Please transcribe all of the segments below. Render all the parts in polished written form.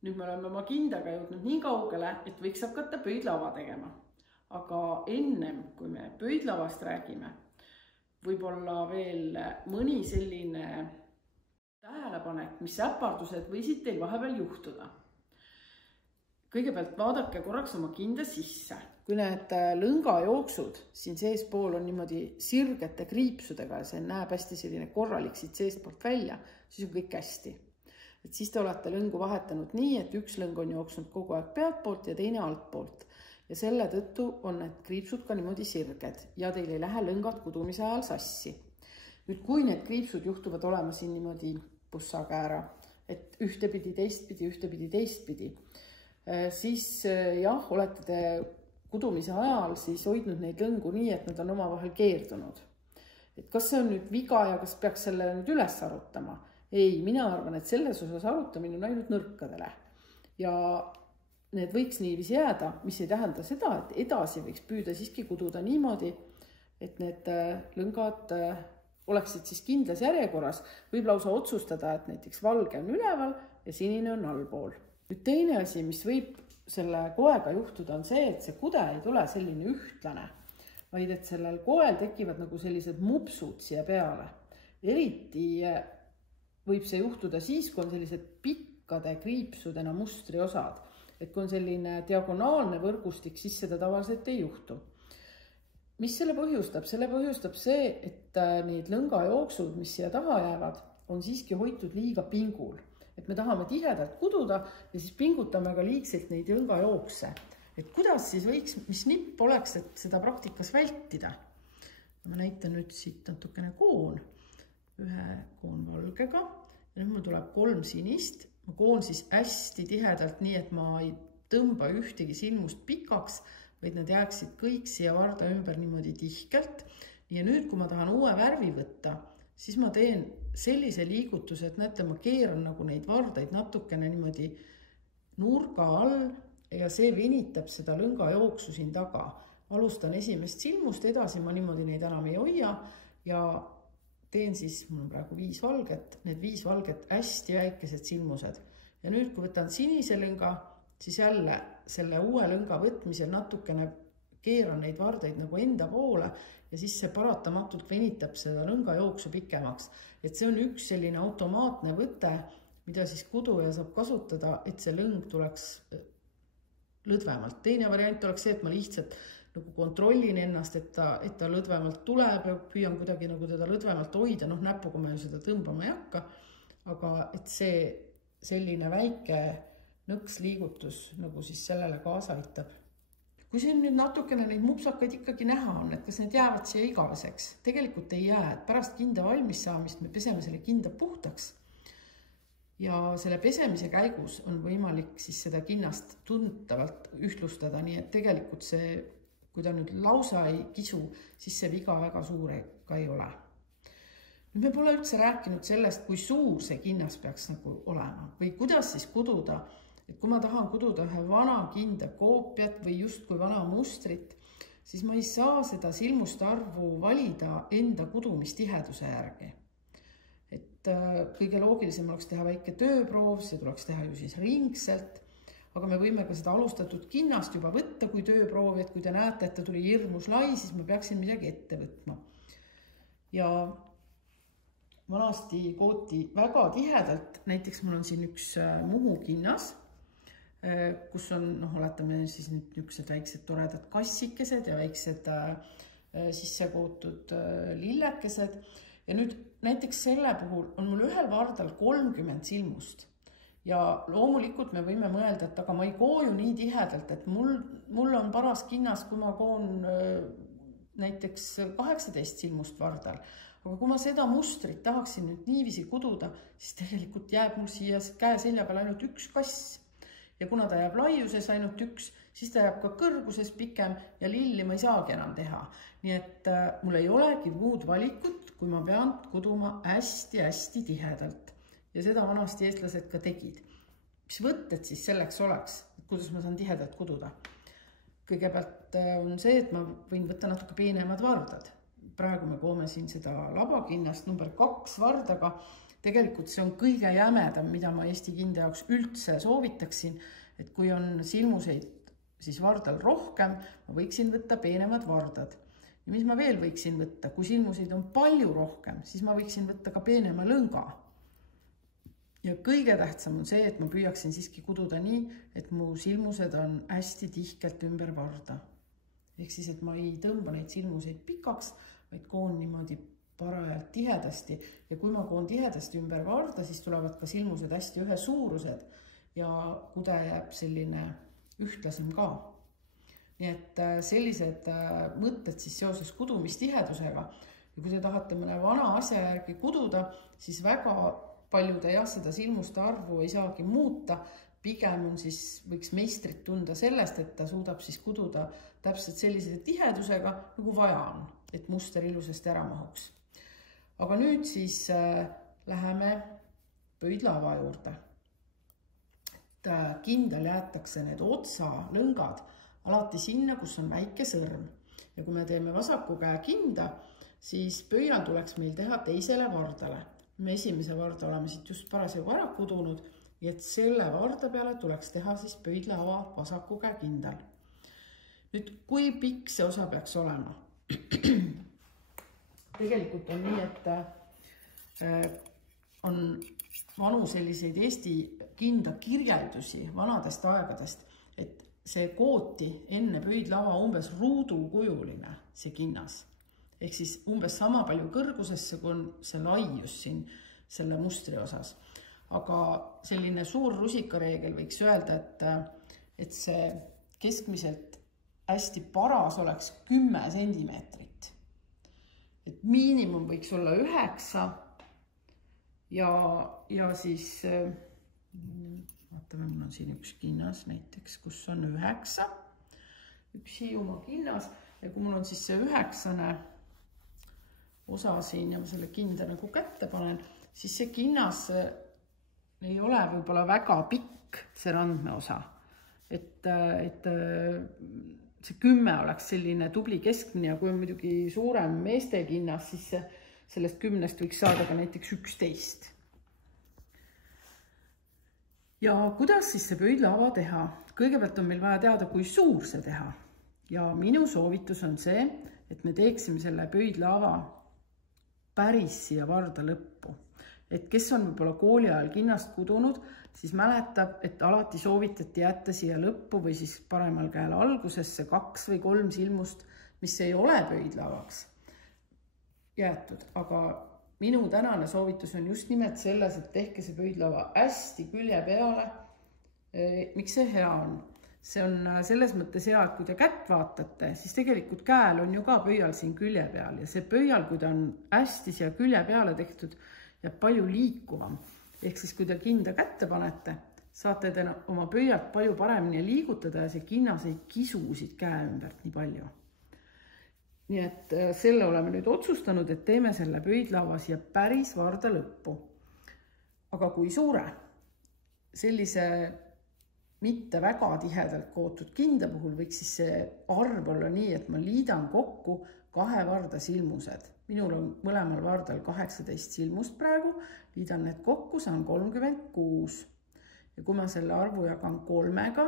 Nüüd me oleme oma kindaga jõudnud nii kaugele, et võiks hakata pöidlava tegema. Aga ennem, kui me pöidlavast räägime, võib-olla veel mõni selline tähelepanek, mis äpardused võisid teil vahepeal juhtuda. Kõigepealt vaadake korraks oma kinda sisse. Kui need lõngajooksud siin seespool on niimoodi sirgete kriipsudega ja see näeb hästi selline korralik siit seestpoolt välja, siis on kõik hästi. Et siis te olete lõngu vahetanud nii, et üks lõng on jooksnud kogu aeg pealtpoolt ja teine altpoolt. Ja selle tõttu on need kriipsud ka niimoodi sirged ja teil ei lähe lõngad kudumise ajal sassi. Nüüd, kui need kriipsud juhtuvad olema siin niimoodi pussakäära, et ühtepidi, teistpidi, siis jah, olete te kudumise ajal siis hoidnud neid lõngu nii, et nad on omavahel keerdunud. Et kas see on nüüd viga ja kas peaks selle nüüd üles arutama? Ei, mina arvan, et selles osas arutamine on ainult nõrkadele. Ja need võiks niiviisi jääda, mis ei tähenda seda, et edasi võiks püüda siiski kududa niimoodi, et need lõngad oleksid siis kindlas järjekorras. Võib lausa otsustada, et näiteks valge on üleval ja sinine on allpool. Nüüd teine asi, mis võib selle koega juhtuda, on see, et see kude ei tule selline ühtlane, vaid et sellel koel tekivad nagu sellised mupsud siia peale. Eriti võib see juhtuda siis, kui on sellised pikkade kriipsudena mustriosad. Et kui on selline diagonaalne võrgustik, siis seda tavaliselt ei juhtu. Mis selle põhjustab? Selle põhjustab see, et need lõngajooksud, mis siia taha jäävad, on siiski hoitud liiga pingul. Et me tahame tihedalt kududa ja siis pingutame ka liigselt neid lõngajookse. Et kuidas siis võiks, mis nipp oleks, et seda praktikas vältida? Ma näitan nüüd siit natukene koon. Ühe koon valgega ja nüüd mul tuleb 3 sinist. Ma koon siis hästi tihedalt nii, et ma ei tõmba ühtegi silmust pikaks, vaid nad jääksid kõik siia varda ümber niimoodi tihkelt. Ja nüüd, kui ma tahan uue värvi võtta, siis ma teen sellise liigutuse, et näete, ma keeran nagu neid vardaid natukene niimoodi nurga all ja see venitab seda lõngajooksu siin taga. Alustan esimest silmust, edasi ma niimoodi neid enam ei hoia ja teen siis, mul on praegu 5 valget, need 5 valget hästi väikesed silmused. Ja nüüd, kui võtan sinise lõnga, siis jälle selle uue lõnga võtmisel natukene keeran neid vardaid nagu enda poole ja siis see paratamatult venitab seda lõngajooksu pikemaks. Et see on üks selline automaatne võte, mida siis kuduja saab kasutada, et see lõng tuleks lõdvemalt. Teine variant oleks see, et ma lihtsalt nagu kontrollin ennast, et ta lõdvemalt tuleb ja püüan kuidagi nagu teda lõdvemalt hoida. Näpuga ma ju seda tõmbama ei hakka, aga et see selline väike nõks liigutus nagu siis sellele kaasa aitab. Kui siin nüüd natukene neid mupsakaid ikkagi näha on, et kas need jäävad siia igaveseks? Tegelikult ei jää, et pärast kinda valmis saamist me peseme selle kinda puhtaks ja selle pesemise käigus on võimalik siis seda kinnast tuntavalt ühtlustada, nii et tegelikult see kui ta nüüd lausa ei kisu, siis see viga väga suur ka ei ole. Nüüd me pole üldse rääkinud sellest, kui suur see kinnas peaks nagu olema või kuidas siis kududa. Et kui ma tahan kududa ühe vana kinda koopiat või just kui vana mustrit, siis ma ei saa seda silmuste arvu valida enda kudumistiheduse järgi. Et kõige loogilisem oleks teha väike tööproov, see tuleks teha ju siis ringselt. Aga me võime ka seda alustatud kinnast juba võtta kui tööproovi, et kui te näete, et ta tuli hirmus lai, siis ma peaksin midagi ette võtma. Ja vanasti kooti väga tihedalt, näiteks mul on siin üks Muhu kinnas, kus on, oletame siis nüüd niisugused väiksed toredad kassikesed ja väiksed sisse kootud lillekesed. Ja nüüd näiteks selle puhul on mul ühel vardal 30 silmust. Ja loomulikult me võime mõelda, et aga ma ei koo ju nii tihedalt, et mul on paras kinnas, kui ma koon näiteks 18 silmust vardal. Aga kui ma seda mustrit tahaksin nüüd niiviisi kududa, siis tegelikult jääb mul siia käe selja peal ainult üks kass. Ja kuna ta jääb laiuses ainult üks, siis ta jääb ka kõrguses pikem ja lilli ma ei saagi enam teha. Nii et mul ei olegi muud valikut, kui ma pean kuduma hästi tihedalt. Ja seda vanasti eestlased ka tegid. Mis võtted siis selleks oleks, kuidas ma saan tihedalt kududa? Kõigepealt on see, et ma võin võtta natuke peenemad vardad. Praegu me koome siin seda labakinnast number 2 vardaga Tegelikult see on kõige jämedam, mida ma Eesti kinda jaoks üldse soovitaksin, et kui on silmuseid siis vardal rohkem, ma võiksin võtta peenemad vardad. Ja mis ma veel võiksin võtta? Kui silmuseid on palju rohkem, siis ma võiksin võtta ka peenema lõnga. Ja kõige tähtsam on see, et ma püüaksin siiski kududa nii, et mu silmused on hästi tihkelt ümber varda. Ehk siis, et ma ei tõmba neid silmuseid pikaks, vaid koon niimoodi parajalt tihedasti. Ja kui ma koon tihedasti ümber varda, siis tulevad ka silmused hästi ühesuurused ja kude jääb selline ühtlasem ka. Nii et sellised mõtted siis seoses kudumistihedusega. Ja kui te tahate mõne vana asja järgi kududa, siis väga paljude seda silmuste arvu ei saagi muuta. Pigem on siis, võiks meistrit tunda sellest, et ta suudab siis kududa täpselt sellise tihedusega, nagu vaja on, et muster ilusasti ära mahuks. Aga nüüd siis läheme pöidlava juurde. Kindal jäetakse need otsalõngad alati sinna, kus on väike sõrm. Ja kui me teeme vasaku käe kinda, siis pöial tuleks meil teha teisele vardale. Me esimese varda oleme siit just parasjagu ära kudunud, ja et selle varda peale tuleks teha siis pöidlava vasaku käe kindal. Nüüd, kui pikk see osa peaks olema? Tegelikult on nii, et on vanu selliseid Eesti kinda kirjeldusi vanadest aegadest, et see kooti enne pöidlava umbes ruudukujuline see kinnas. Ehk siis umbes sama palju kõrgusesse, kui on see laius siin selle mustri osas. Aga selline suur rusikareegel võiks öelda, et see keskmiselt hästi paras oleks 10 sentimeetrit. Et miinimum võiks olla 9 ja siis, vaatame, mul on siin üks kinnas näiteks, kus on 9, üks Hiiumaa kinnas, ja kui mul on siis see 9. osa siin ja ma selle kinda nagu kätte panen, siis see kinnas ei ole võib-olla väga pikk see randmeosa. Et see 10 oleks selline tubli keskmine ja kui on muidugi suurem meeste kinnas, siis sellest 10 võiks saada ka näiteks 11. Ja kuidas siis see pöidlava teha? Kõigepealt on meil vaja teada, kui suur see teha. Ja minu soovitus on see, et me teeksime selle pöidlava päris siia varda lõppu. Et kes on võib-olla kooli ajal kinnast kudunud, siis mäletab, et alati soovitati jätta siia lõppu või siis paremal käel algusesse 2 või 3 silmust, mis ei ole pöidlavaks jäetud. Aga minu tänane soovitus on just nimelt selles, et tehke see pöidlava hästi külje peale. Miks see hea on? See on selles mõttes hea, et kui te kätt vaatate, siis tegelikult käel on ju ka pöial siin külje peal ja see pöial, kui ta on hästi siia külje peale tehtud, jääb palju liikuvam. Ehk siis, kui te kinda kätte panete, saate te oma pöialt palju paremini liigutada ja see kinnas ei kisu siit käe ümbert nii palju. Nii et selle oleme nüüd otsustanud, et teeme selle pöidlava siia päris varda lõppu. Aga kui suure? Sellise mitte väga tihedalt kootud kinda puhul võiks siis see arv olla nii, et ma liidan kokku 2 varda silmused. Minul on mõlemal vardal 18 silmust praegu, liidan need kokku, saan 36. Ja kui ma selle arvu jagan 3-ga,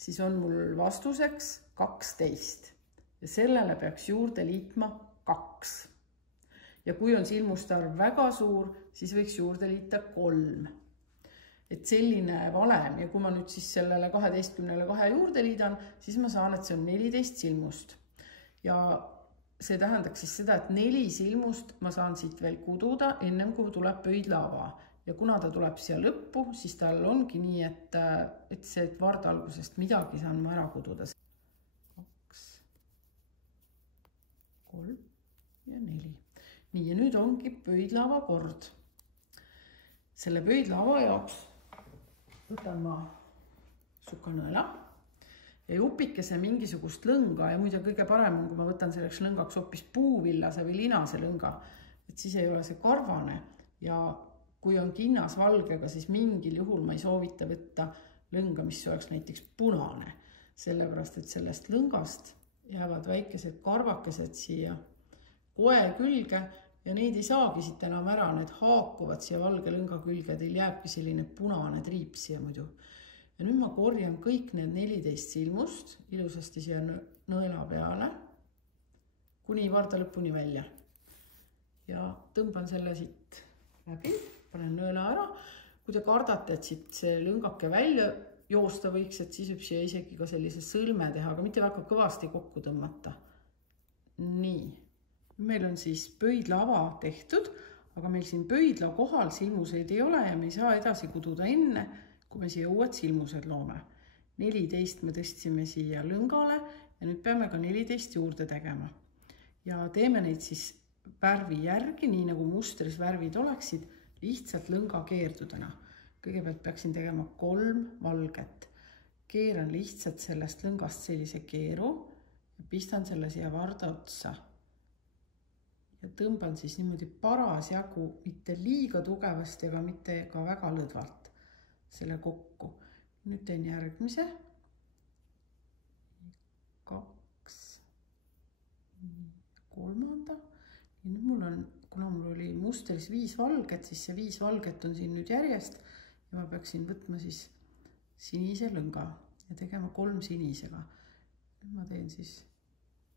siis on mul vastuseks 12. Ja sellele peaks juurde liitma 2. Ja kui on silmuste arv väga suur, siis võiks juurde liita 3. Et selline valem ja kui ma nüüd siis sellele 12-le 2 juurde liidan, siis ma saan, et see on 14 silmust. Ja see tähendaks siis seda, et 4 silmust ma saan siit veel kududa, ennem kui tuleb pöidlava. Ja kuna ta tuleb siia lõppu, siis tal ongi nii, et see varda algusest midagi saan ma ära kududa. 2, 3 ja 4. Nii, ja nüüd ongi pöidlava kord. Selle pöidlava jaoks võtan ma sukanõela ja jupikese mingisugust lõnga ja muide kõige parem on, kui ma võtan selleks lõngaks hoopis puuvillase või linase lõnga, et siis ei ole see karvane ja kui on kinnas valgega, siis mingil juhul ma ei soovita võtta lõnga, mis oleks näiteks punane, sellepärast et sellest lõngast jäävad väikesed karvakesed siia koe külge ja neid ei saagi siit enam ära, need haakuvad siia valge lõnga külge, teil jääbki selline punane triip siia muidu. Ja nüüd ma korjan kõik need 14 silmust ilusasti siia nõela peale, kuni varda lõpuni välja. Ja tõmban selle siit läbi, panen nõela ära. Kui te kardate, et siit see lõngake välja joosta võiks, et siis võib siia isegi ka sellise sõlme teha, aga mitte väga kõvasti kokku tõmmata. Nii, meil on siis pöidlaava tehtud, aga meil siin pöidla kohal silmuseid ei ole ja me ei saa edasi kududa enne, kui me siia uued silmused loome. 14 me tõstsime siia lõngale ja nüüd peame ka 14 juurde tegema. Ja teeme neid siis värvi järgi, nii nagu mustris värvid oleksid, lihtsalt lõnga keerdudena. Kõigepealt peaksin tegema 3 valget. Keeran lihtsalt sellest lõngast sellise keeru ja pistan selle siia varda otsa. Ja tõmban siis niimoodi parasjagu, mitte liiga tugevasti, aga mitte ka väga lõdvalt selle kokku. Nüüd teen järgmise. 2, 3. Ja nüüd mul on, kuna mul oli mustris 5 valget, siis see 5 valget on siin nüüd järjest ja ma peaksin võtma siis sinise lõnga ja tegema 3 sinisega. Nüüd ma teen siis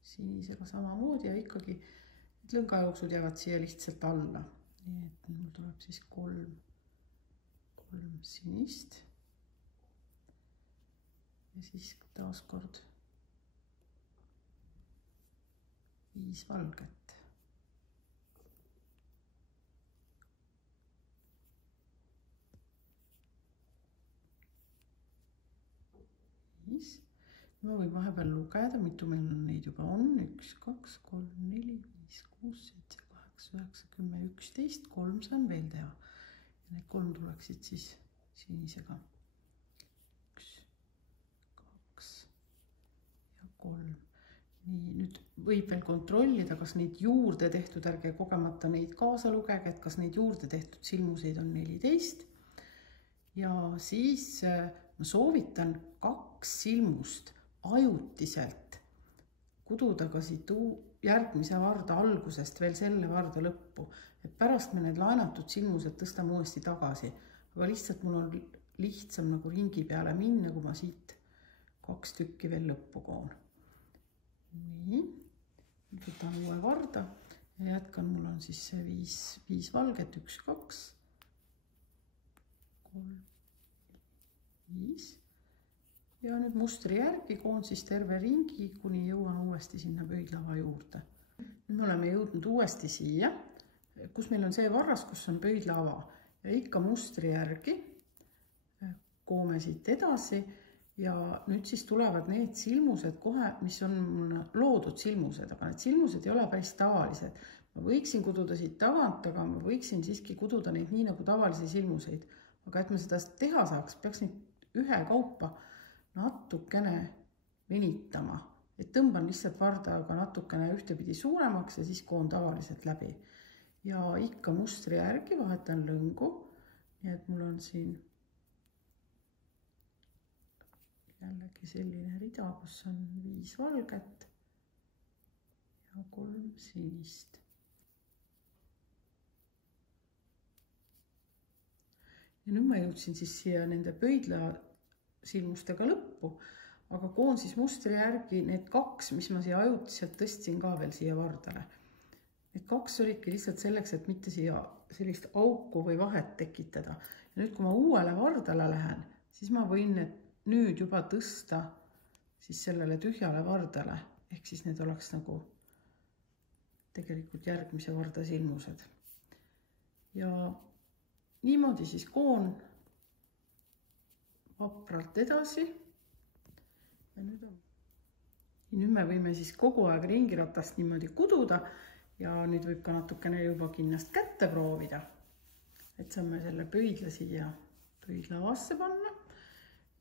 sinisega samamoodi ja ikkagi lõngajooksud jäävad siia lihtsalt alla. Nii et mul tuleb siis 3 sinist ja siis taas kord 5 valget. Ma võin vahepeal lugeda, mitu meil neid juba on. 1, 2, 3, 4, 5, 6, 7, 8, 9, 10, 11, 3 saan veel teha. Ja need 3 tuleksid siis sinisega. 1, 2 ja 3. Nii, nüüd võib veel kontrollida, kas neid juurde tehtud, ärge kogemata neid kaasa lugege, et kas neid juurde tehtud silmuseid on 14. Ja siis ma soovitan 2 silmust ajutiselt kududa ka siit järgmise varda algusest veel selle varda lõppu, et pärast me need laenatud silmused tõstame uuesti tagasi, aga lihtsalt mul on lihtsam nagu ringi peale minna, kui ma siit 2 tükki veel lõppu koon. Nii, võtan uue varda ja jätkan, mul on siis see 5 valget, 1, 2, 3, 5. Ja nüüd mustri järgi koon siis terve ringi, kuni jõuan uuesti sinna pöidlava juurde. Nüüd me oleme jõudnud uuesti siia, kus meil on see varras, kus on pöidlava ja ikka mustri järgi koome siit edasi ja nüüd siis tulevad need silmused kohe, mis on loodud silmused, aga need silmused ei ole päris tavalised. Ma võiksin kududa siit tagant, aga ma võiksin siiski kududa neid nii nagu tavalisi silmuseid, aga et ma seda teha saaks, peaks neid ühe kaupa natukene venitama, et tõmban lihtsalt vardaga natukene ühtepidi suuremaks ja siis koon tavaliselt läbi. Ja ikka mustri järgi vahetan lõngu, nii et mul on siin jällegi selline rida, kus on 5 valget ja 3 sinist. Ja nüüd ma jõudsin siis siia nende pöidla silmustega lõppu, aga koon siis mustri järgi need 2, mis ma siia ajutiselt tõstsin ka veel siia vardale. Need 2 olidki lihtsalt selleks, et mitte siia sellist auku või vahet tekitada. Ja nüüd, kui ma uuele vardale lähen, siis ma võin need nüüd juba tõsta siis sellele tühjale vardale, ehk siis need oleks nagu tegelikult järgmise varda silmused. Ja niimoodi siis koon vapralt edasi. Ja nüüd me võime siis kogu aeg ringiratast niimoodi kududa ja nüüd võib ka natukene juba kinnast kätte proovida. Et saame selle pöidla siia pöidlavasse panna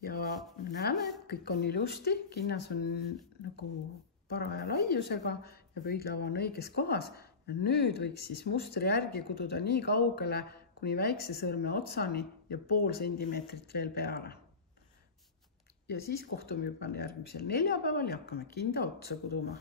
ja me näeme, et kõik on ilusti, kinnas on nagu paraja laiusega ja pöidlava on õiges kohas. Ja nüüd võiks siis mustri järgi kududa nii kaugele, kuni väikse sõrme otsani ja 0,5 sentimeetrit veel peale. Ja siis kohtume juba järgmisel neljapäeval ja hakkame kinda otsa kuduma.